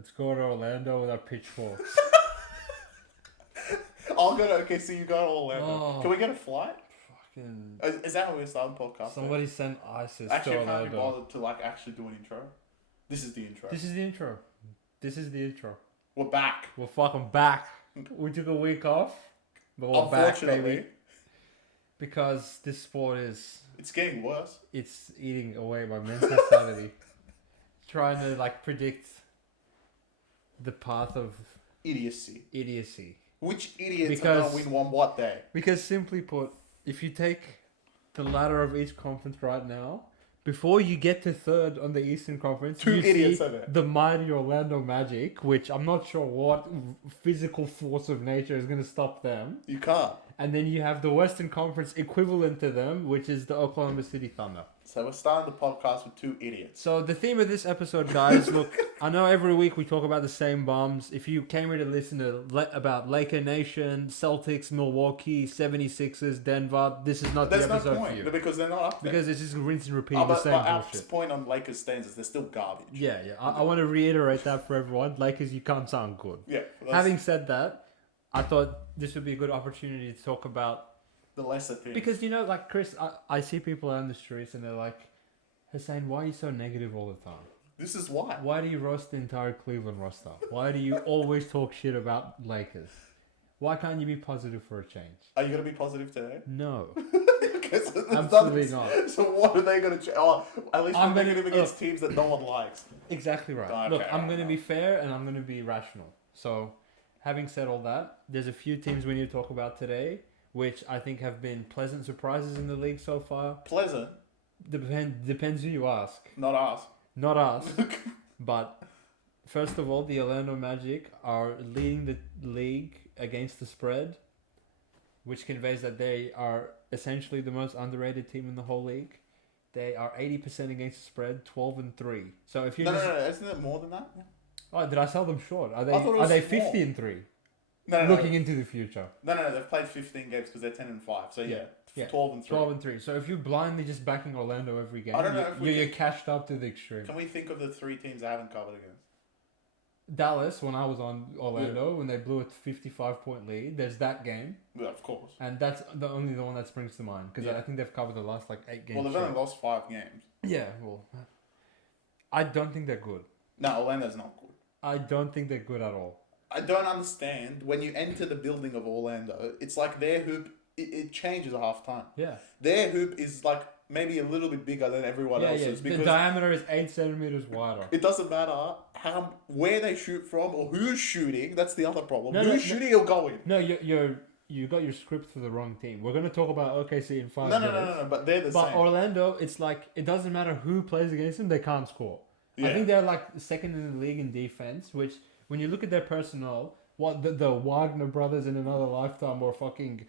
Let's go to Orlando with our pitchforks. I'll go to OKC, you go to Orlando. Oh. Can we get a flight? Fucking. Is that how we're starting the podcast? Somebody sent ISIS Actually, to I can't be Orlando. bothered to like actually do an intro. This is the intro. This is the intro. This is the intro. We're back. We're fucking back. We took a week off, but we're back, baby. Because this sport is... It's getting worse. It's eating away my mental sanity. Trying to like predict the path of idiocy. Which idiots because, are going to win one what day? Because simply put, if you take the ladder of each conference right now, before you get to third on the Eastern Conference, Two you idiots see are there. the mighty Orlando Magic, which I'm not sure what physical force of nature is going to stop them. You can't. And then you have the Western Conference equivalent to them, which is the Oklahoma City Thunder. So we're starting the podcast with two idiots. So the theme of this episode, guys, look, I know every week we talk about the same bums. If you came here to listen to about Laker Nation, Celtics, Milwaukee, 76ers, Denver, this is not the episode for you. Because they're not up there. Because it's just rinse and repeat the same our bullshit. point on Lakers stands is they're still garbage. Yeah. I want to reiterate that for everyone. Lakers, you can't sound good. Yeah. Having said that, I thought this would be a good opportunity to talk about the lesser things. Because, you know, like, Chris, I see people out in the streets and they're like, Hussein, why are you so negative all the time? This is why. Why do you roast the entire Cleveland roster? Why do you always talk shit about Lakers? Why can't you be positive for a change? Are you going to be positive today? No. Okay, so Absolutely not. So what are they going to change? Oh, at least I'm we're negative against look, teams that no one likes. Exactly right. Okay, Look, I'm going to be fair and I'm going to be rational. So, having said all that, there's a few teams we need to talk about today, which I think have been pleasant surprises in the league so far. Pleasant? Depends who you ask. Not us. Not us. But first of all, the Orlando Magic are leading the league against the spread, which conveys that they are essentially the most underrated team in the whole league. They are 80% against the spread, 12-3. So if you no, isn't it more than that? Oh, did I sell them short? Are they small. 50-3? No, looking into the future. No, they've played 15 games because they're 10-5. So yeah. 12-3. 12-3. So if you're blindly just backing Orlando every game, I don't know if you're cashed up to the extreme. Can we think of the three teams I haven't covered against? Dallas, when I was on Orlando, when they blew a 55-point lead, there's that game. Yeah, of course. And that's the one that springs to mind because I think they've covered the last 8 games. Well, they've only lost 5 games. Yeah, well, I don't think they're good. No, Orlando's not good. I don't think they're good at all. I don't understand when you enter the building of Orlando. It's like their hoop. It changes at half time. Yeah. Their hoop is like maybe a little bit bigger than everyone else's. The because diameter is 8 centimeters wider. It doesn't matter where they shoot from or who's shooting. That's the other problem. Who's shooting or going? No, you got your script for the wrong team. We're gonna talk about OKC in 5 minutes. No. But they're the same. But Orlando, it's like it doesn't matter who plays against them. They can't score. Yeah. I think they're like second in the league in defense. Which when you look at their personnel, what the Wagner brothers in another lifetime were fucking.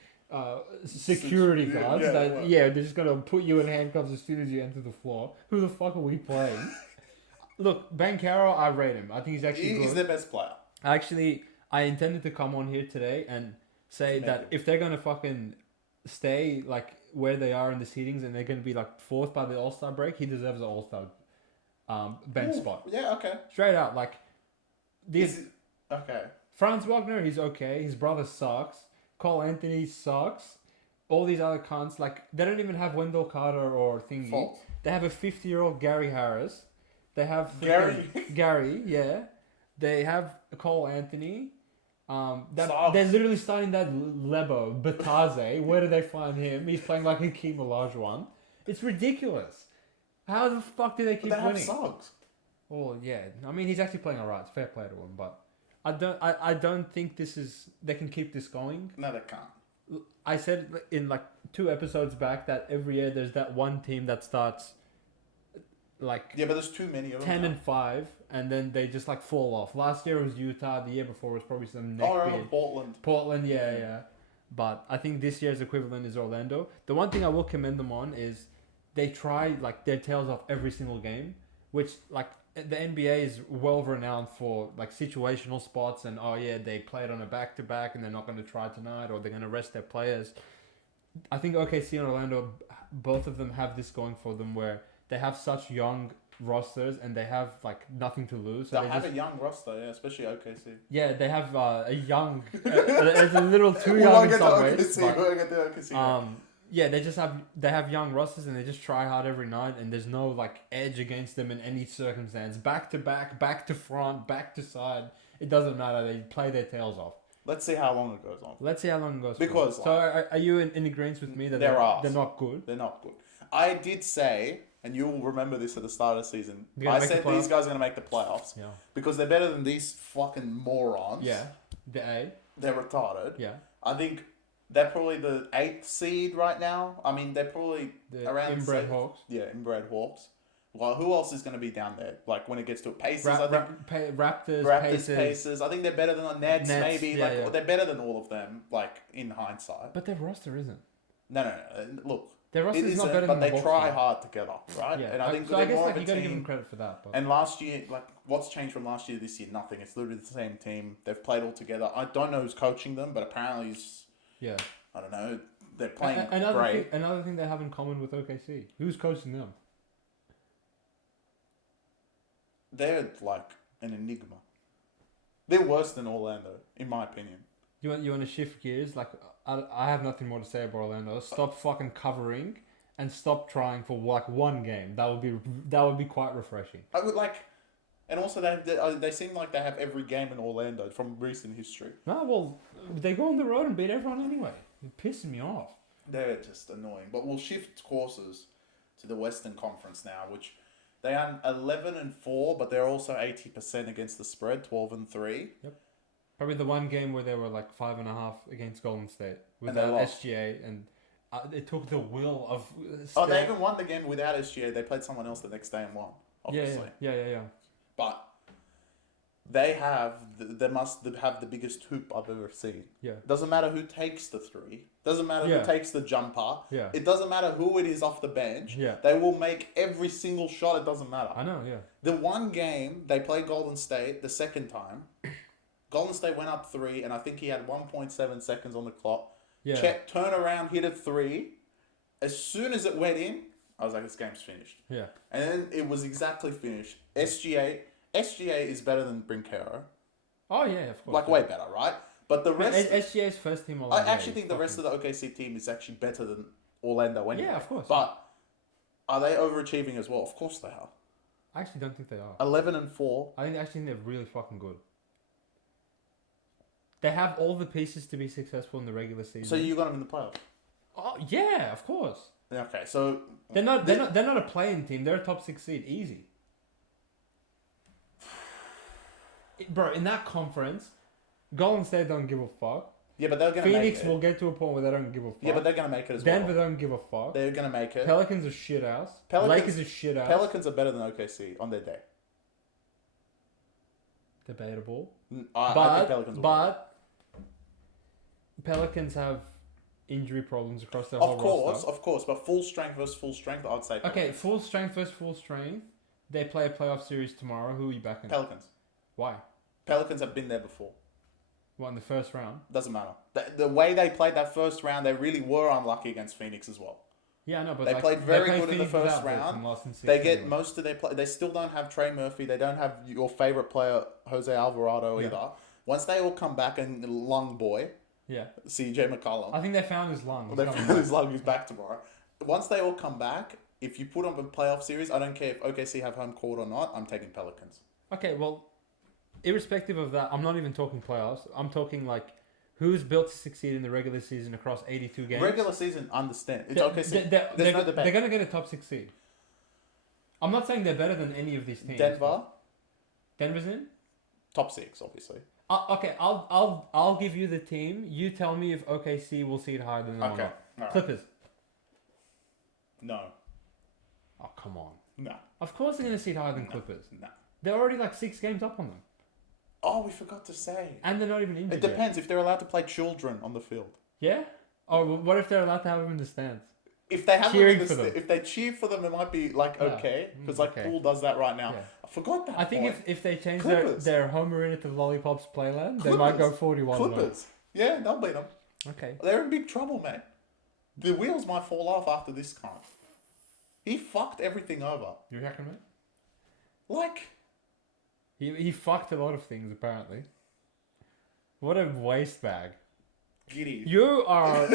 Security guards they're just gonna put you in handcuffs as soon as you enter the floor. Who the fuck are we playing? Look, Banchero, I rate him. I think he's actually good. He's their best player. I intended to come on here today and say that if they're gonna fucking stay like where they are in the seedings and they're gonna be like fourth by the All-Star break, he deserves an All-Star bench spot. Yeah, okay. Straight out, like okay. Franz Wagner, he's okay. His brother sucks. Cole Anthony sucks. All these other cunts, like, they don't even have Wendell Carter or Thingy. Fault. They have a 50-year-old Gary Harris. They have Gary, yeah. They have Cole Anthony. Sucks. They're literally starting that Lebo Bataze. Where do they find him? He's playing like Hakeem Olajuwon. It's ridiculous. How the fuck do they keep winning? Have Suggs. Well, yeah. I mean, he's actually playing alright. It's fair play to him, but I don't think they can keep this going. No, they can't. I said in like 2 episodes back that every year there's that one team that starts like but there's too many of them. 10-5, and then they just like fall off. Last year it was Utah. The year before was probably some neckbeard. Portland, yeah. But I think this year's equivalent is Orlando. The one thing I will commend them on is they try like their tails off every single game, which like. The NBA is well renowned for like situational spots and they played on a back-to-back and they're not going to try tonight or they're going to rest their players. I think OKC and Orlando, both of them have this going for them where they have such young rosters and they have like nothing to lose. So they have a young roster, yeah, especially OKC. Yeah, they have a young. It's a little too young in some ways. We'll get to OKC. Yeah, they have young rosters and they just try hard every night and there's no like edge against them in any circumstance. Back to back, back to front, back to side. It doesn't matter. They play their tails off. Let's see how long it goes on. Let's see how long it goes. Because so are you in agreement with me that they're not good? They're not good. I did say, and you'll remember this at the start of the season, I said these guys are going to make the playoffs. Yeah. Because they're better than these fucking morons. Yeah. They're retarded. Yeah. I think they're probably the 8th seed right now. I mean, they're probably around inbred Hawks. Yeah, inbred Hawks. Well, who else is going to be down there? Like when it gets to Pacers, Raptors, Pacers. I think they're better than the Nets maybe. Yeah, they're better than all of them. Like in hindsight. But their roster isn't. No. Look, their roster is not better but than they try hard together, right? Yeah. And I think so I guess you got to give them credit for that. But. And last year, like what's changed from last year to this year? Nothing. It's literally the same team. They've played all together. I don't know who's coaching them, but apparently he's. Yeah. I don't know. They're playing great. Another thing they have in common with OKC. Who's coaching them? They're like an enigma. They're worse than Orlando, in my opinion. You want to shift gears? Like I have nothing more to say about Orlando. Stop fucking covering and stop trying for like one game. That would be quite refreshing. I would like, and also they seem like they have every game in Orlando from recent history. No, well, they go on the road and beat everyone anyway. It's pissing me off. They're just annoying. But we'll shift courses to the Western Conference now, which. They are 11-4, but they're also 80% against the spread, 12-3. Yep. Probably the one game where they were like 5.5 against Golden State without SGA, and it took the will of. They even won the game without SGA. They played someone else the next day and won. Obviously. Yeah. But they must have the biggest hoop I've ever seen. Yeah. Doesn't matter who takes the three. Doesn't matter who takes the jumper. Yeah. It doesn't matter who it is off the bench. Yeah. They will make every single shot. It doesn't matter. I know, yeah. The one game they played Golden State the second time, Golden State went up 3, and I think he had 1.7 seconds on the clock. Yeah. Chet turned around, hit a 3. As soon as it went in, I was like, this game's finished. Yeah. And then it was exactly finished. SGA is better than Brinkero. Oh, yeah, of course. Like, way better, right? But the rest... SGA's first team I actually think the rest of the OKC team is actually better than Orlando anyway. Yeah, of course. But are they overachieving as well? Of course they are. I actually don't think they are. 11-4. I think they're really fucking good. They have all the pieces to be successful in the regular season. So you got them in the playoffs? Oh, yeah, of course. Okay, so... They're not a playing team. They're a top 6 seed. Easy. Bro, in that conference... Golden State don't give a fuck. Yeah, but they're going to make it. Phoenix will get to a point where they don't give a fuck. Yeah, but they're going to make it as Denver don't give a fuck. They're going to make it. Pelicans are shit house. Lakers are shit house. Pelicans are better than OKC on their day. Debatable. I think Pelicans will win. Pelicans have injury problems across their whole roster. Of course. But full strength versus full strength, I'd say Pelicans. Okay, full strength versus full strength. They play a playoff series tomorrow. Who are you backing? Pelicans. Why? Pelicans have been there before. What, in the first round? Doesn't matter. The way they played that first round, they really were unlucky against Phoenix as well. Yeah, no, but they played very good in the first round. They get anyway. most of their play. They still don't have Trey Murphy. They don't have your favorite player, Jose Alvarado, either. Once they all come back, and Lung Boy, CJ McCollum. I think they found his lung. They found his lung. He's back tomorrow. Once they all come back, if you put on a playoff series, I don't care if OKC have home court or not. I'm taking Pelicans. Okay, well, irrespective of that, I'm not even talking playoffs. I'm talking like who's built to succeed in the regular season across 82 games. Regular season, understand. It's OKC. There's no debate. They're going to get a top 6 seed. I'm not saying they're better than any of these teams. Denver's in? Top 6, obviously. Okay, I'll give you the team. You tell me if OKC will seed higher than them or not. Right. Clippers. No. Oh, come on. No. Of course they're going to seed higher than Clippers. No. They're already like 6 games up on them. Oh, we forgot to say. And they're not even injured. It depends if they're allowed to play children on the field. Yeah? Or what if they're allowed to have them in the stands? If they have if they cheer for them, it might be like okay, because Poole does that right now. Yeah. I forgot that. I think if they change their home arena to Lollipops Playland, they might go 41. Clippers, yeah, they'll beat them. Okay, they're in big trouble, man. The wheels might fall off after this time. He fucked everything over. You reckon, mate? Like, he fucked a lot of things apparently. What a waste bag. giddy. You are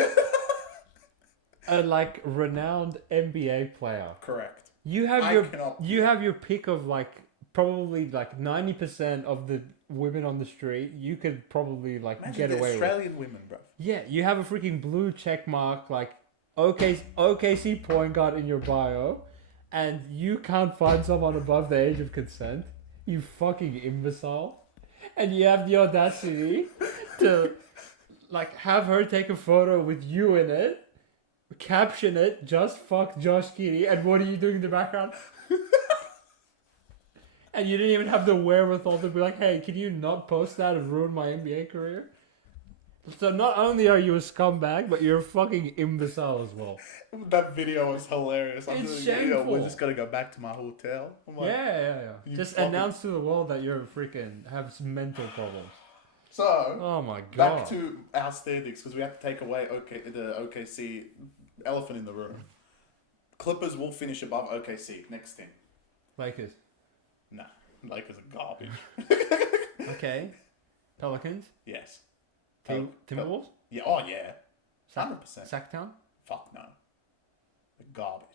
a like renowned NBA player. Correct. You have your pick of like probably like 90% of the women on the street. You could probably like Imagine get away Australian women, bro. Yeah, you have a freaking blue check mark like OKC point guard in your bio, and you can't find someone above the age of consent. You fucking imbecile. And you have the audacity to like have her take a photo with you in it, caption it, just fuck Josh Giddey, and what are you doing in the background? And you didn't even have the wherewithal to be like, hey, can you not post that and ruin my NBA career? So not only are you a scumbag, but you're a fucking imbecile as well. That video was hilarious. It's shameful. We're just gonna go back to my hotel. I'm like, yeah. Just announce to the world that you're freaking have some mental problems. So, oh my god. Back to our standings, because we have to take away the OKC elephant in the room. Clippers will finish above OKC. Next thing. Lakers. Nah, Lakers are garbage. Okay. Pelicans. Yes. Timberwolves? Yeah. Oh yeah. 100%. Sacktown? Fuck no. They're garbage.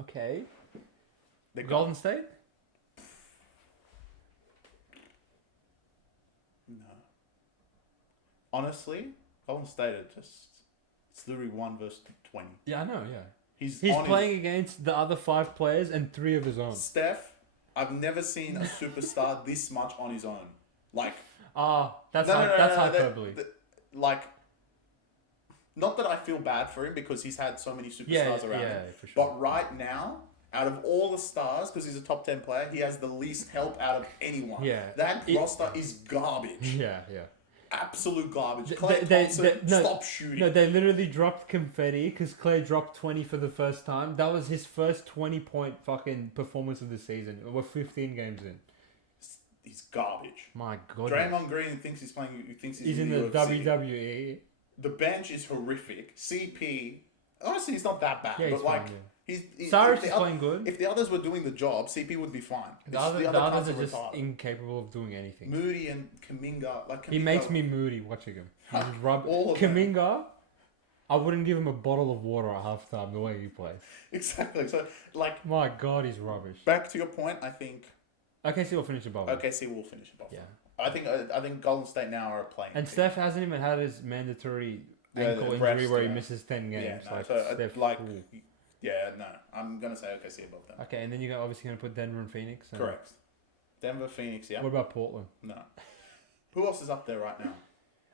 Okay. They're Golden State? No. Honestly, Golden State are it's literally 1 versus 20. Yeah, I know, yeah. He's playing against the other 5 players and 3 of his own. Steph, I've never seen a superstar this much on his own. Like... that's hyperbole. Like, not that I feel bad for him because he's had so many superstars around him. For sure. But right now, out of all the stars, because he's a top 10 player, he has the least help out of anyone. Yeah. That roster is garbage. Yeah. Absolute garbage. Clay Thompson, stop shooting. No, they literally dropped confetti because Clay dropped 20 for the first time. That was his first 20-point fucking performance of the season. We're 15 games in. He's garbage. My God. Draymond Green thinks he's playing. He thinks he's in the UFC. WWE. The bench is horrific. CP, honestly, he's not that bad. Yeah, but he's like, fine, he's Cyrus is playing good. If the others were doing the job, CP would be fine. The others are just incapable of doing anything. Moody and Kuminga, he makes me moody watching him. He's all of Kuminga, I wouldn't give him a bottle of water at halftime the way he plays. Exactly. So, like, my God, he's rubbish. Back to your point, I think OKC will finish above. OKC will finish above. Yeah. I think Golden State now are playing. And Steph hasn't even had his mandatory ankle injury where he misses 10 games. Yeah, no, I'm gonna say OKC above them. Okay, and then you're obviously gonna put Denver and Phoenix. Correct. Denver, Phoenix, yeah. What about Portland? No. Who else is up there right now?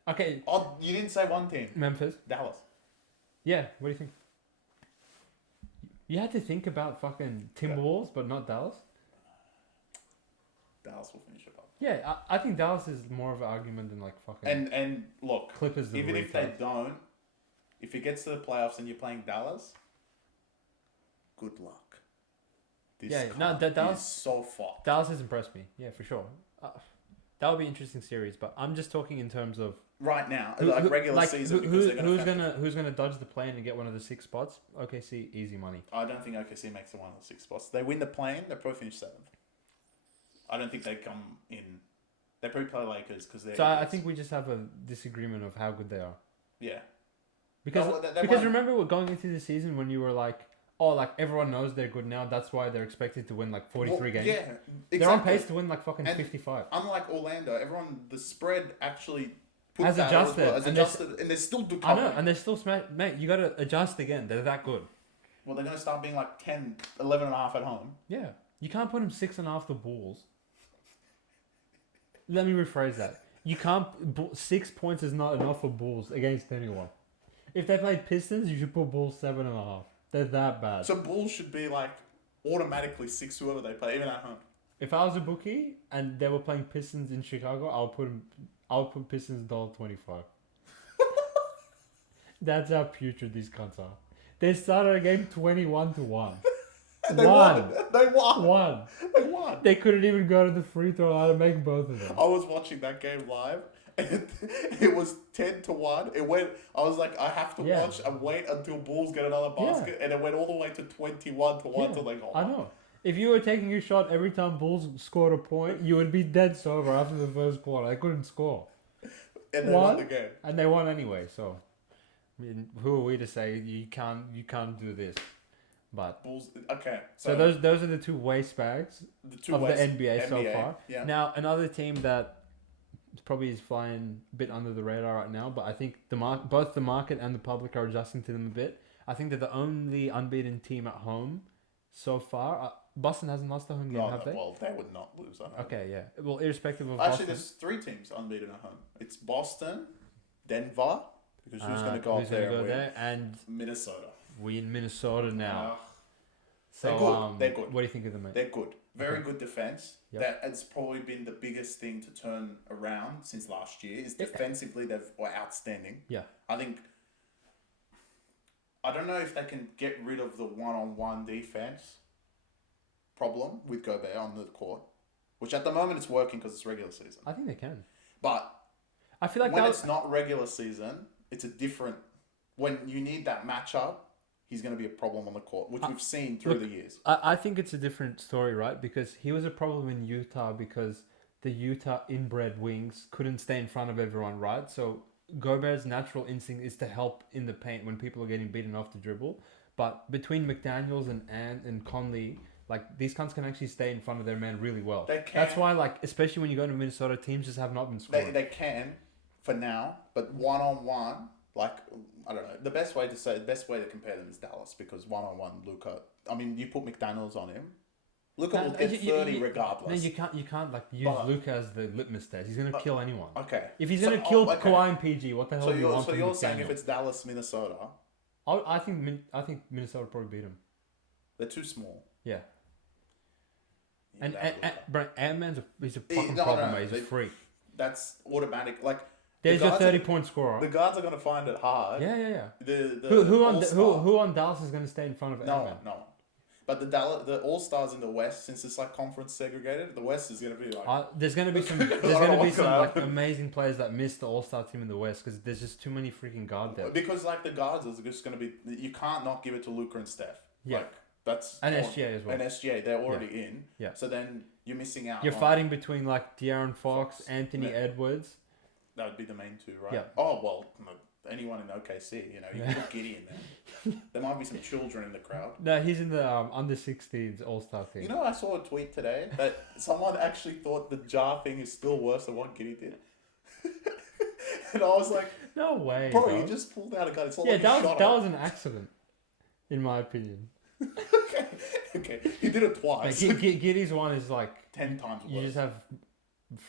Okay. Oh, you didn't say one team. Memphis. Dallas. Yeah. What do you think? You had to think about fucking Timberwolves, but not Dallas. Dallas will finish above. Yeah, I think Dallas is more of an argument than like fucking. And look, Clippers. Even if they don't, if it gets to the playoffs and you're playing Dallas, good luck. Dallas is so fucked. Dallas has impressed me. Yeah, for sure. That would be an interesting series, but I'm just talking in terms of right now, regular season. Who's gonna dodge the plane and get one of the 6 spots? OKC, easy money. I don't think OKC makes one of the 6 spots. They win the plane, they probably finish 7th. I don't think they come in. They probably play Lakers because they're. So I think we just have a disagreement of how good they are. Yeah. Because remember we're going into the season when you were like, oh, like everyone knows they're good now. That's why they're expected to win like 43 games. Yeah, exactly. They're on pace to win like fucking 55. Unlike Orlando, the spread actually has adjusted. And they're still good. I know, and they're still mate. You got to adjust again. They're that good. Well, they're going to start being like 10, 11 and a half at home. Yeah, you can't put them 6.5 the Bulls. Let me rephrase that. You can't. 6 points is not enough for Bulls against anyone. If they played Pistons, you should put Bulls 7.5. They're that bad. So Bulls should be like automatically 6 whoever they play, even at home. If I was a bookie and they were playing Pistons in Chicago, I'll put Pistons $1.25. That's how putrid these cunts are. They started a game 21-1. They won. They won. They couldn't even go to the free throw line to make both of them. I was watching that game live. And it was 10-1. It went. I was like, I have to watch and wait until Bulls get another basket, and it went all the way to 21-1 till they got. I know. If you were taking a shot every time Bulls scored a point, you would be dead sober after the first quarter. They couldn't score. And they won the game. And they won anyway. So, I mean, who are we to say you can't do this? But Bulls. Okay. So those are the two waste bags of the NBA so far. Yeah. Now another team that probably is flying a bit under the radar right now, but I think both the market and the public are adjusting to them a bit. I think they're the only unbeaten team at home so far. Boston hasn't lost a home game, have they? Well, they would not lose at home. Okay, yeah. Well, irrespective of Actually, there's 3 teams unbeaten at home. It's Boston, Denver, because who's going to go up there and win? And Minnesota. We in Minnesota now. So, they're good. What do you think of them, mate? They're good. Very good defense. Yep. That has probably been the biggest thing to turn around since last year. Is defensively they were outstanding. Yeah. I don't know if they can get rid of the one-on-one defense problem with Gobert on the court, which at the moment it's working because it's regular season. I think they can. But I feel like when it's not regular season, it's a different. When you need that matchup, he's going to be a problem on the court, which we've seen through the years. I think it's a different story, right? Because he was a problem in Utah because the Utah inbred wings couldn't stay in front of everyone, right? So Gobert's natural instinct is to help in the paint when people are getting beaten off the dribble. But between McDaniels and Ant and Conley, like these cunts can actually stay in front of their man really well. They can. That's why, like, especially when you go to Minnesota, teams just have not been scoring. They can for now, but one-on-one, like, I don't know. The best way to compare them is Dallas because one-on-one, Luka. I mean, you put McDaniels on him, Luka will get 30 regardless. No, you can't like use Luka as the litmus test. He's gonna kill anyone. Okay. If he's gonna kill Kawhi and PG, what the hell do you want? So you're saying if it's Dallas, Minnesota? I think Minnesota would probably beat him. They're too small. Yeah. And Ant-Man's he's a fucking problem, mate. He's a freak. That's automatic. Like there's your 30-point scorer. The guards are gonna find it hard. Yeah. The who on Dallas is gonna stay in front of Ant-Man? No. But the All Stars in the West, since it's like conference segregated, the West is gonna be like. There's gonna be some like amazing players that miss the All Star team in the West because there's just too many freaking guard depth. Because like the guards is just gonna be, you can't not give it to Luka and Steph. Yeah. Like, that's and SGA as well. And SGA, they're already in. Yeah. So then you're missing out. You're fighting between like De'Aaron Fox, Anthony Edwards. That would be the main two, right? Yeah. Oh well, anyone in OKC, you can put Giddy in there. There might be some children in the crowd. No, he's in the under 16s All Star team. I saw a tweet today that someone actually thought the jar thing is still worse than what Giddy did. And I was like, no way, bro. You just pulled out a gun. It's not like that was an accident, in my opinion. Okay, he did it twice. Like, Giddy's one is like 10 times worse. You just have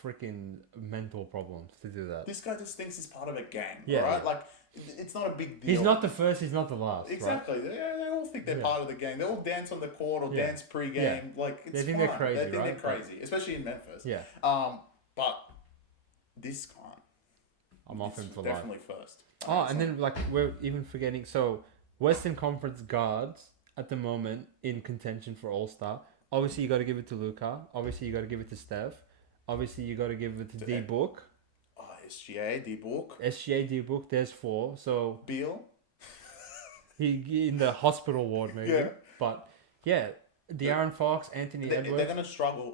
freaking mental problems to do that. This guy just thinks he's part of a gang, right? Yeah. Like, it's not a big deal. He's not the first, he's not the last. Exactly. Right? They all think they're part of the gang. They all dance on the court or dance pre-game. Yeah. Like, it's they think fun. they're crazy, They think they're crazy, especially in Memphis. Yeah. But this guy, I'm off him for definitely life. first. And then like we're even forgetting. So Western Conference guards at the moment in contention for All Star. Obviously, you got to give it to Luka. Obviously, you got to give it to Steph. Obviously, you got to give it to D Book. SGA, D Book. SGA, D Book. There's 4. So Beal. He in the hospital ward maybe. Yeah. But yeah, De'Aaron Fox, Anthony Edwards. They're gonna struggle.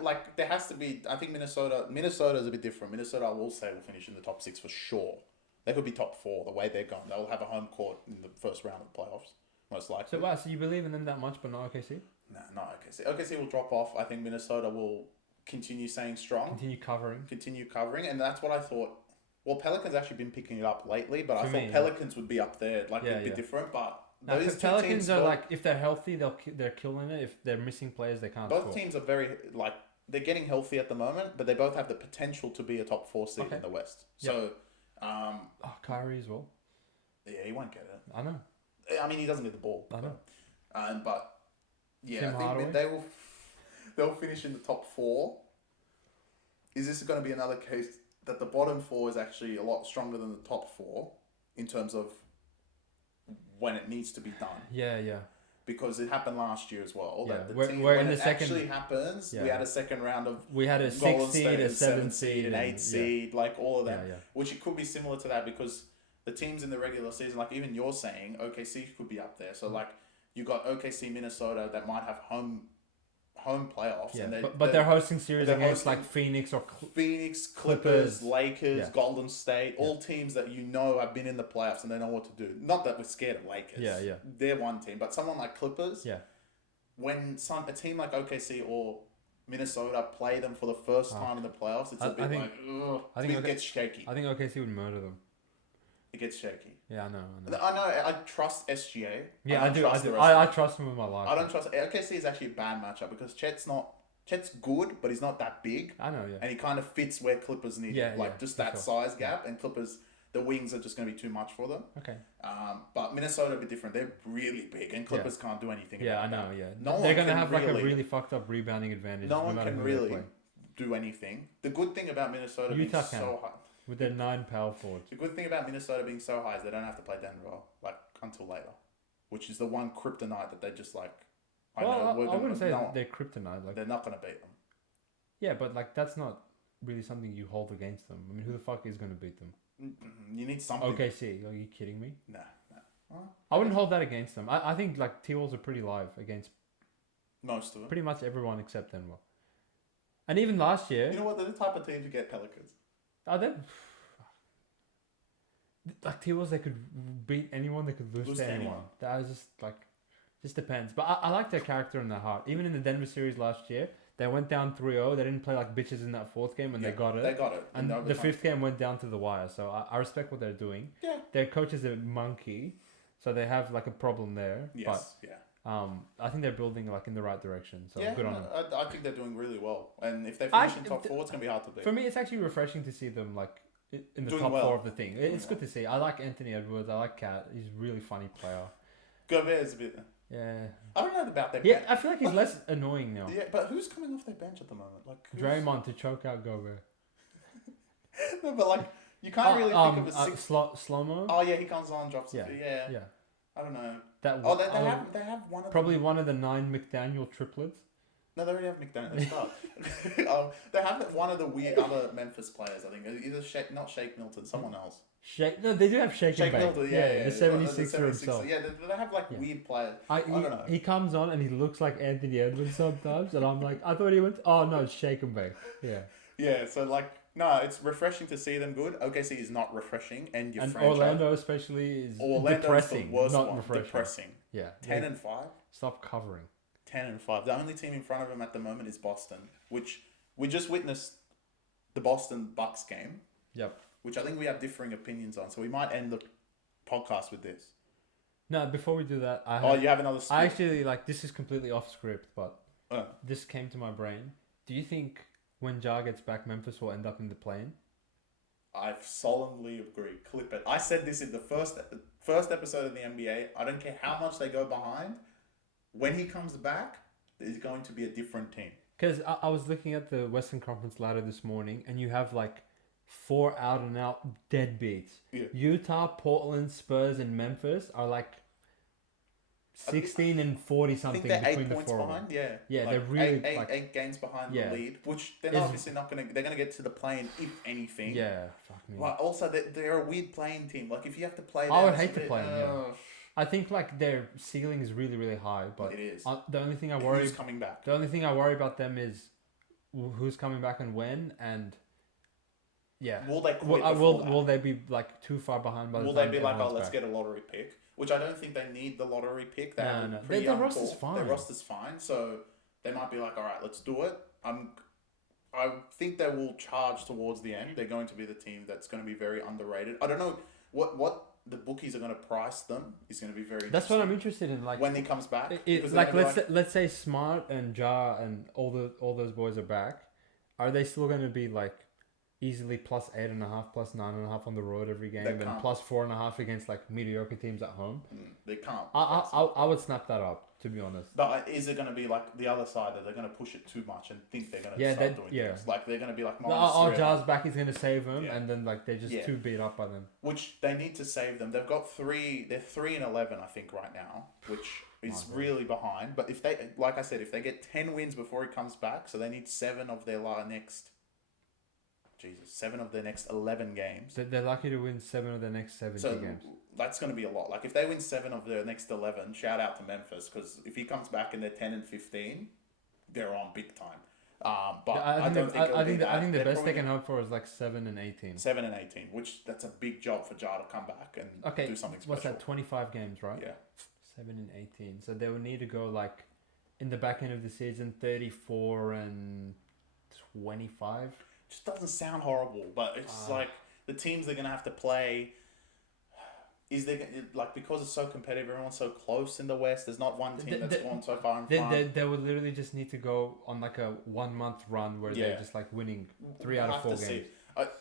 Like there has to be. I think Minnesota's a bit different. Minnesota, I will say, will finish in the top 6 for sure. They could be top 4 the way they're going. They'll have a home court in the first round of the playoffs, most likely. So you believe in them that much, but not OKC? No, not OKC. OKC will drop off. I think Minnesota will continue staying strong. Continue covering. And that's what I thought. Well, Pelicans actually been picking it up lately, but I thought Pelicans would be up there. Like, it'd be different, but those Pelicans teams are like, if they're healthy, they're killing it. If they're missing players, they can't Both teams are very, like, they're getting healthy at the moment, but they both have the potential to be a top 4 seed in the West. So, Kyrie as well. Yeah, he won't get it. I know. I mean, he doesn't get the ball. I know. But, yeah, Tim I think they'll finish in the top 4. Is this going to be another case that the bottom 4 is actually a lot stronger than the top 4 in terms of when it needs to be done? Yeah. Because it happened last year as well. Yeah. That the We're team, in when the it second, actually happens, we had a second round of we had a 6 seed, a 7 seed, an 8 seed, like all of them. Yeah. Which it could be similar to that because the teams in the regular season, like even you're saying, OKC could be up there. So like you got OKC, Minnesota that might have home home playoffs. Yeah, And but they're hosting series against like Phoenix or Phoenix, Clippers, Lakers, Golden State, all teams that have been in the playoffs and they know what to do. Not that we're scared of Lakers. Yeah. They're one team, but someone like Clippers. Yeah. When a team like OKC or Minnesota play them for the first time in the playoffs, it's a bit like, ugh. I think it gets shaky. I think OKC would murder them. It gets shaky. Yeah, I know. I trust SGA. Yeah, I do. I trust him with my life. I don't trust... OKC is actually a bad matchup because Chet's good, but he's not that big. I know, yeah. And he kind of fits where Clippers need him. Just that size gap. And Clippers, the wings are just going to be too much for them. Okay. But Minnesota a bit different. They're really big, and Clippers can't do anything about that. Yeah. They're going to have like a really fucked up rebounding advantage. No one can really do anything. The good thing about Minnesota being so high... With their 9 power forwards. The good thing about Minnesota being so high is they don't have to play Denver until later, which is the one kryptonite that they just like. I wouldn't say they're kryptonite. Like they're not going to beat them. Yeah, but like that's not really something you hold against them. I mean, who the fuck is going to beat them? You need something. OKC, are you kidding me? No. I wouldn't hold that against them. I think like T-Wolves are pretty live against most of them. Pretty much everyone except Denver. And even last year, you know what? They're the type of team to get Pelicans. Are they? Like T-Wolves, they could beat anyone. They could lose to anyone. That was just depends. But I like their character and their heart. Even in the Denver series last year, they went down 3-0. They didn't play like bitches in that 4th game, and they got it. They got it. And the 5th game went down to the wire. So I respect what they're doing. Yeah. Their coach is a monkey, so they have like a problem there. Yes. I think they're building like in the right direction. So good on them. I think they're doing really well. And if they finish in top 4, it's gonna be hard to beat. For me, it's actually refreshing to see them like in the doing top well. 4 of the thing. It's good to see. I like Anthony Edwards. I like Kat. He's a really funny player. Gobert's a bit. Yeah. I don't know about their bench. Yeah, I feel like he's less annoying now. Yeah, but who's coming off their bench at the moment? Like Draymond to choke out Gobert. No, but like you can't really think of a six. Slow-mo. Oh yeah, he comes on, drops. Yeah. I don't know. They have one of probably one of the 9 McDaniel triplets. No, they already have McDaniel. They have one of the weird other Memphis players. I think either not Shake Milton, someone else. No, they do have Shake Milton. Yeah, the 76er himself. Yeah, they have weird players. I don't know. He comes on and he looks like Anthony Edwards sometimes, and I'm like, I thought he went. Oh no, it's Shake and Bake. Yeah. Yeah. So no, it's refreshing to see them good. OKC is not refreshing, and franchise. Orlando especially is depressing. The worst not one. Refreshing. Depressing. Yeah. 10-5. Stop covering. 10-5. The only team in front of them at the moment is Boston, which we just witnessed the Boston Bucks game. Yep. Which I think we have differing opinions on, so we might end the podcast with this. No, before we do that, you have another script? I actually this is completely off script, but this came to my brain. Do you think when Jar gets back, Memphis will end up in the play-in? I solemnly agree. Clip it. I said this in the first episode of the NBA. I don't care how much they go behind. When he comes back, there's going to be a different team. Because I was looking at the Western Conference ladder this morning, and you have 4 out-and-out deadbeats. Yeah. Utah, Portland, Spurs, and Memphis are 16 and 40 something between 8 the points 4 behind. Yeah, yeah, they're really eight games behind the lead, which they're obviously not going to. They're going to get to the play-in if anything. Yeah, fuck me. Also, they're a weird playing team. If you have to play, I would hate to play them. Yeah. I think their ceiling is really, really high, but it is. The only thing I worry who's coming back. The only thing I worry about them is who's coming back and when, and will they quit will they be too far behind? Will they be let's get a lottery pick? Which I don't think they need the lottery pick. They have their roster's fine. Their roster's fine, so they might be all right, let's do it. I think they will charge towards the end. They're going to be the team that's going to be very underrated. I don't know what the bookies are going to price them is going to be very. That's what I'm interested in. When he comes back, let's say Smart and Ja and all those boys are back. Are they still going to be easily plus 8.5, plus 9.5 on the road every game, and plus 4.5 against mediocre teams at home? They can't. I would snap that up, to be honest. But is it going to be the other side that they're going to push it too much and think they're going to start doing things? They're going to be Ja's back, he's going to save them, and then they're just too beat up by them. Which they need to save them. They've got 3. They're 3-11, I think, right now, which is really behind. But if they, like I said, if they get 10 wins before he comes back, so they need 7 of their next. 7 of their next 11 games. They're lucky to win 7 of their next 70 games. That's going to be a lot. If they win 7 of their next 11, shout out to Memphis, because if he comes back and they're 10 and 15, they're on big time. But I think the best they can hope for is like 7 and 18. 7 and 18, which that's a big job for Jar to come back and do something special. What's that? 25 games, right? Yeah. 7 and 18. So they would need to go like in the back end of the season 34 and 25. Just doesn't sound horrible, but it's like the teams they're gonna have to play. Is they like, because it's so competitive, everyone's so close in the West. There's not one team that's gone so far in front. They would literally just need to go on like a 1 month run where they're just like winning 3 out of 4 games.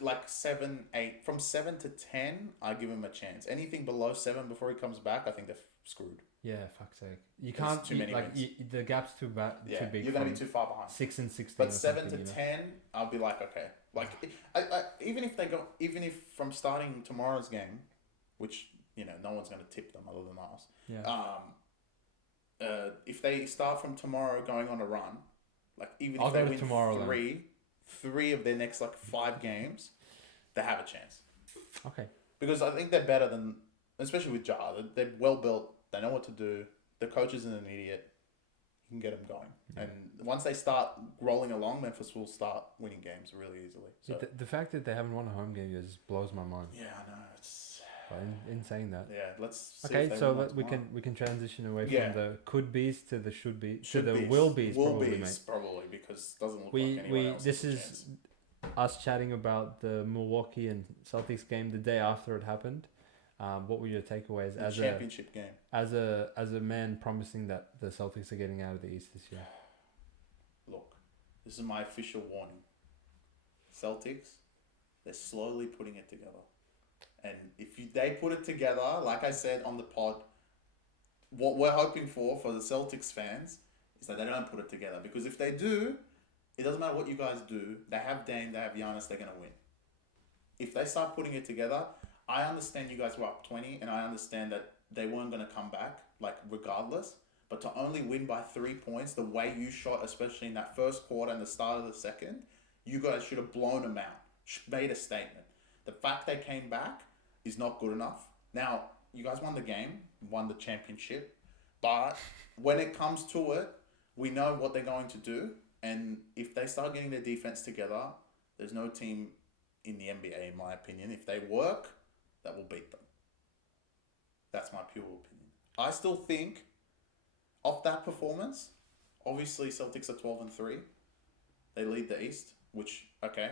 Like 7, 8, from 7 to 10, I give him a chance. Anything below 7 before he comes back, I think they're screwed. Yeah, fuck's sake. You can't too many wins. The gap's too big. You're gonna be too far behind. 6 and 16. But 7 to 10, I'll be like, okay. Like, even if from starting tomorrow's game, which no one's gonna tip them other than us. Yeah. If they start from tomorrow going on a run, like even if they win tomorrow, three of their next like 5 games, they have a chance. Okay. Because I think they're better than, especially with Jar. They're well built. They know what to do. The coach isn't an idiot. You can get them going. Yeah. And once they start rolling along, Memphis will start winning games really easily. So the fact that they haven't won a home game yet just blows my mind. Yeah, I know. It's in saying that. Yeah, let's see. Okay, so we can transition away from the could be's to the should be to the will be's probably, mate. Probably, because it doesn't look like anyone else. This is us chatting about the Milwaukee and Celtics game the day after it happened. What were your takeaways as a championship game? As a man promising that the Celtics are getting out of the East this year? Look, this is my official warning. Celtics, they're slowly putting it together. And if they put it together, like I said on the pod, what we're hoping for the Celtics fans is that they don't put it together. Because if they do, it doesn't matter what you guys do. They have Dame, they have Giannis, they're going to win. If they start putting it together, I understand you guys were up 20, and I understand that they weren't going to come back, like, regardless. But to only win by 3 points, the way you shot, especially in that first quarter and the start of the second, you guys should have blown them out, made a statement. The fact they came back is not good enough. Now, you guys won the game, won the championship, but when it comes to it, we know what they're going to do, and if they start getting their defense together, there's no team in the NBA, in my opinion, if they work, that will beat them. That's my pure opinion. I still think, off that performance, obviously Celtics are 12-3. They lead the East, which, okay,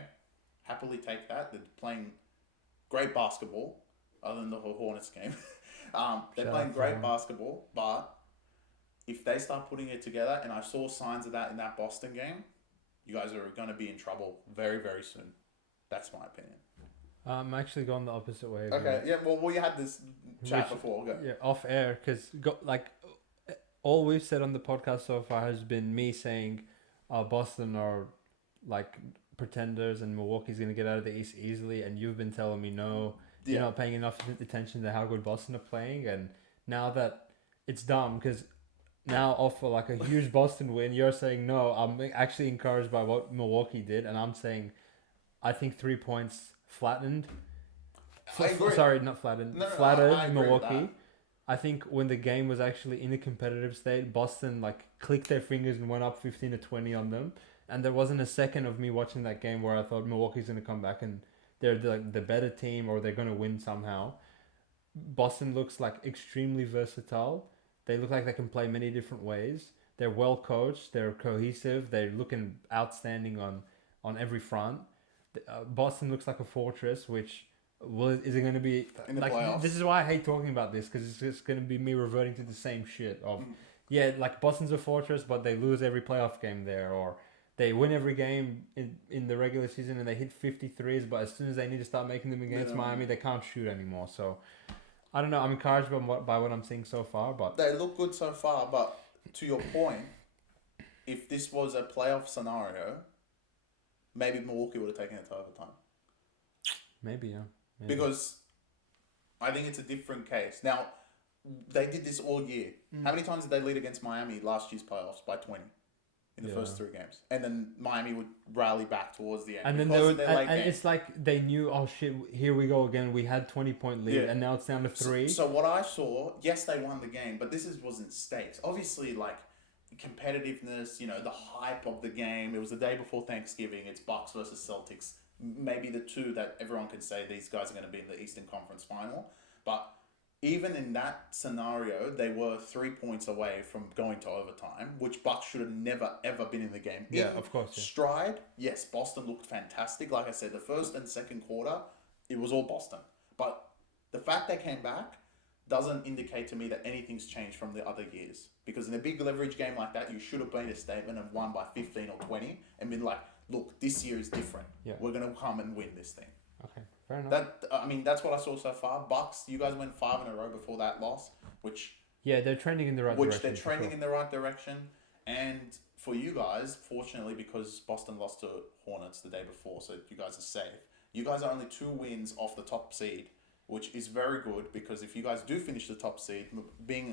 happily take that. They're playing great basketball, other than the Hornets game. They're playing great basketball, but if they start putting it together, and I saw signs of that in that Boston game, you guys are going to be in trouble very, very soon. That's my opinion. I'm actually going the opposite way. Okay, yeah, well, we had this chat before. Go. Yeah, off air, because all we've said on the podcast so far has been me saying Boston are like pretenders and Milwaukee's going to get out of the East easily, and you've been telling me no, you're not paying enough attention to how good Boston are playing, and now that it's dumb, because now off for like a huge Boston win, you're saying no, I'm actually encouraged by what Milwaukee did, and I'm saying I think 3 points flattened. Sorry, not flattened. Flattered Milwaukee. I think when the game was actually in a competitive state, Boston like clicked their fingers and went up 15-20 on them. And there wasn't a second of me watching that game where I thought Milwaukee's going to come back and they're the better team or they're going to win somehow. Boston looks like extremely versatile. They look like they can play many different ways. They're well coached. They're cohesive. They're looking outstanding on every front. Boston looks like a fortress, which is it going to be in the playoffs? This is why I hate talking about this, because it's just going to be me reverting to the same shit of like Boston's a fortress, but they lose every playoff game there, or they win every game in the regular season and they hit 53s, but as soon as they need to start making them against Miami, they can't shoot anymore. So I don't know. I'm encouraged by what I'm seeing so far, but they look good so far. But to your point, if this was a playoff scenario, maybe Milwaukee would have taken it to overtime. Maybe, yeah. Because I think it's a different case. Now, they did this all year. How many times did they lead against Miami last year's playoffs by 20 in the first 3 games? And then Miami would rally back towards the end. And then it's like they knew, oh shit, here we go again. We had 20-point lead and now it's down to 3. So what I saw, yes, they won the game, but this wasn't stakes. Obviously, like, competitiveness, the hype of the game. It was the day before Thanksgiving. It's Bucks versus Celtics. Maybe the two that everyone can say these guys are going to be in the Eastern Conference Final. But even in that scenario, they were 3 points away from going to overtime, which Bucks should have never, ever been in the game. Yeah, of course. Yeah. Stride, yes, Boston looked fantastic. Like I said, the first and second quarter, it was all Boston. But the fact they came back doesn't indicate to me that anything's changed from the other years. Because in a big leverage game like that, you should have made a statement and won by 15 or 20 and been like, look, this year is different. Yeah. We're going to come and win this thing. Okay, fair enough. That's what I saw so far. Bucks, you guys went 5 in a row before that loss, which... Yeah, they're trending in the right direction. They're trending in the right direction. And for you guys, fortunately, because Boston lost to Hornets the day before, so you guys are safe. You guys are only 2 wins off the top seed, which is very good because if you guys do finish the top seed,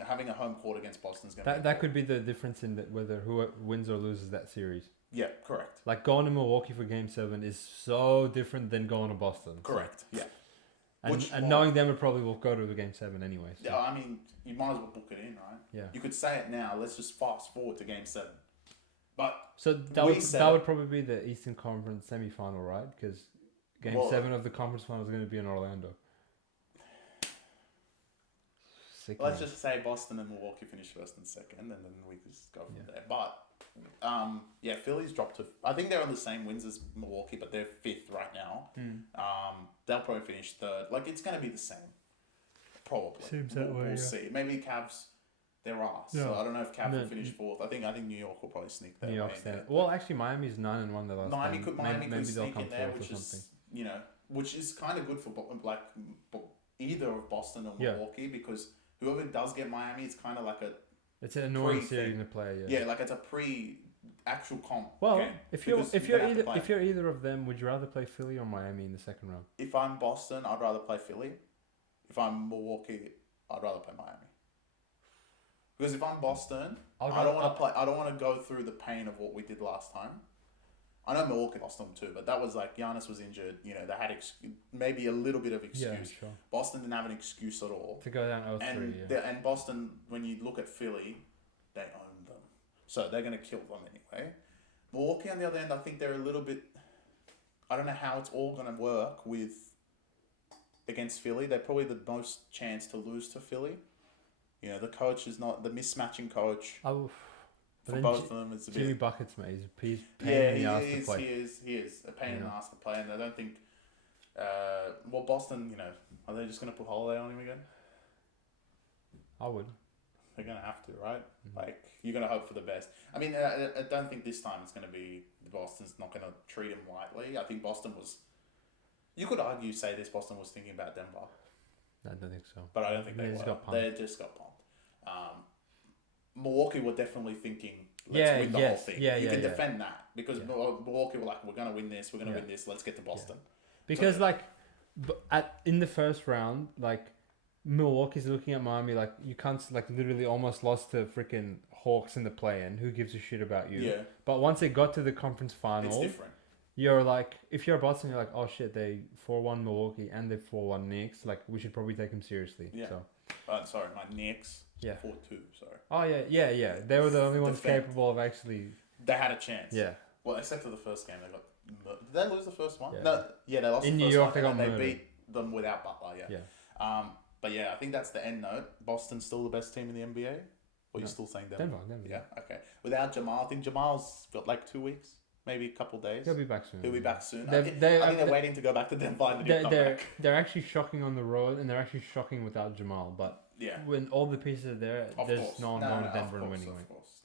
having a home court against Boston is going to that could be the difference in whether who wins or loses that series. Yeah, correct. Like going to Milwaukee for Game 7 is so different than going to Boston. Correct. So. Yeah. And knowing them, it probably will go to the Game 7 anyway. So. Yeah, I mean, you might as well book it in, right? Yeah. You could say it now. Let's just fast forward to Game 7. But so that would probably be the Eastern Conference semi-final, right? Because Game 7 of the conference final is going to be in Orlando. Let's just say Boston and Milwaukee finish first and second, and then we just go from there. But Philly's dropped to. I think they're on the same wins as Milwaukee, but they're 5th right now. They'll probably finish 3rd. Like it's going to be the same, probably. Seems that way. We'll see. Maybe Cavs. There are. Yeah. So I don't know if Cavs will finish 4th. I think New York will probably sneak there. New York's there. Well, actually, Miami's 9-1 the last time. Miami maybe could they'll sneak come in there, fourth or something. which is kind of good for either of Boston or Milwaukee because whoever does get Miami, it's kind of like it's an annoying series to play. Yeah, like it's a actual comp. Well, game if you're either of them, would you rather play Philly or Miami in the second round? If I'm Boston, I'd rather play Philly. If I'm Milwaukee, I'd rather play Miami. Because if I'm Boston, I don't want to go through the pain of what we did last time. I know Milwaukee lost them too, but that was like Giannis was injured. They had maybe a little bit of excuse. Yeah, sure. Boston didn't have an excuse at all to go down 0-3. And Boston, when you look at Philly, they own them, so they're going to kill them anyway. Milwaukee, on the other end, I think they're a little bit. I don't know how it's all going to work against Philly. They're probably the most chance to lose to Philly. The coach is not the mismatching coach. For both of them, it's a Jimmy bit. Buckets, mate. He's a pain in the ass to play. He is a pain in the ass to play, and I don't think. Boston, are they just going to put Holiday on him again? I would. They're going to have to, right? Mm-hmm. Like you're going to hope for the best. I mean, I don't think this time it's going to be Boston's not going to treat him lightly. I think Boston was. You could say Boston was thinking about Denver. I don't think so. But I don't think they were. They just got pumped. Milwaukee were definitely thinking, let's win the whole thing. You can defend that because Milwaukee were like, we're going to win this, win this, let's get to Boston. Because in the first round, Milwaukee's looking at Miami like you can't literally almost lost to freaking Hawks in the play-in. Who gives a shit about you? Yeah. But once they got to the conference final, it's different. You're like, if you're Boston, you're like, oh shit, they 4-1 Milwaukee and they 4-1 Knicks. Like we should probably take them seriously. Yeah. So. Sorry, my Knicks. Yeah. 4-2. Sorry. Oh yeah. They were the only ones capable of actually. They had a chance. Yeah. Well, except for the first game, they got. Did they lose the first one? Yeah. No. Yeah, they lost in the New first York. one, They beat them without Butler. Yeah. Yeah. But yeah, I think that's the end note. Boston's still the best team in the NBA. Or you still saying Denver? Denver. Yeah. Okay. Without Jamal, I think Jamal's got 2 weeks. Maybe a couple days. He'll be back soon. I think they're waiting to go back to Denver and come back. They're actually shocking on the road, and they're actually shocking without Jamal. But when all the pieces are there, there's no one going to Denver and winning. Of course.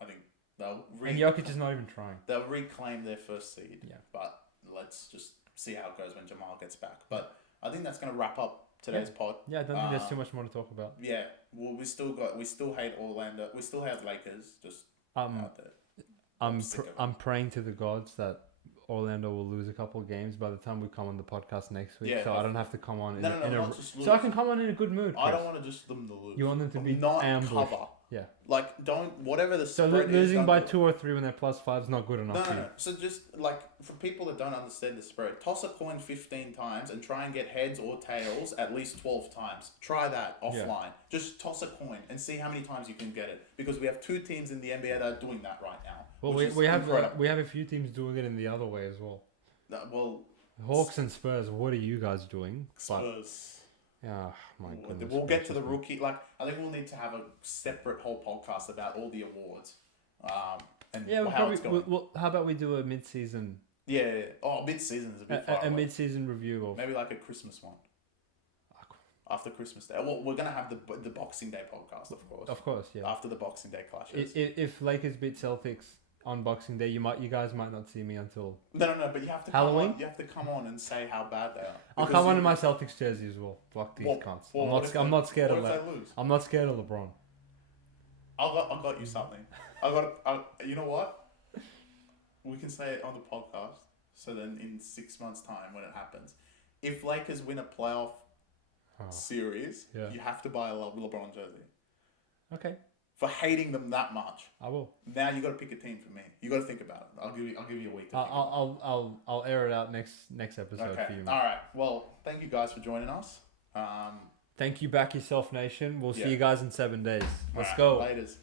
I think they'll... and Jokic is not even trying. They'll reclaim their first seed. Yeah. But let's just see how it goes when Jamal gets back. But I think that's going to wrap up today's pod. Yeah, I don't think there's too much more to talk about. Yeah. Well, we still hate Orlando. We still have Lakers just out there. I'm praying to the gods that Orlando will lose a couple of games by the time we come on the podcast next week, so I don't have to come on so I can come on in a good mood. Chris. I don't want them to lose. You want them to be not ambushed. cover. Yeah. Like, don't, whatever the So spread losing is, by 2 or 3 when they're +5 is not good enough. No. So just like for people that don't understand the spread, toss a coin 15 times and try and get heads or tails at least 12 times. Try that offline. Yeah. Just toss a coin and see how many times you can get it. Because we have 2 teams in the NBA that are doing that right now. Well, we have a few teams doing it in the other way as well. Well, Hawks and Spurs. What are you guys doing? Spurs. Yeah, my goodness. We'll get to the rookie. Like, I think we'll need to have a separate whole podcast about all the awards. And how it's going. How about we do a mid-season? Yeah. Oh, mid-season is a bit far away. Mid-season review of maybe like a Christmas one. After Christmas Day. Well, we're gonna have the Boxing Day podcast, of course. Of course, yeah. After the Boxing Day clashes. If Lakers beat Celtics on Boxing Day, you guys might not see me until No, but you have to Halloween. You have to come on and say how bad they are. I'll come on in my Celtics jersey as well. Fuck these cunts. I'm not scared of that. I'm not scared of LeBron. I got you something. You know what? We can say it on the podcast. So then, in 6 months' time, when it happens, if Lakers win a playoff series, you have to buy a LeBron jersey. Okay. For hating them that much. I will. Now you got to pick a team for me. You got to think about it. I'll give you a week. I'll air it out next episode for you. All right. Well, thank you guys for joining us. Thank you, Back Yourself Nation. We'll see you guys in 7 days. Let's go. Laters.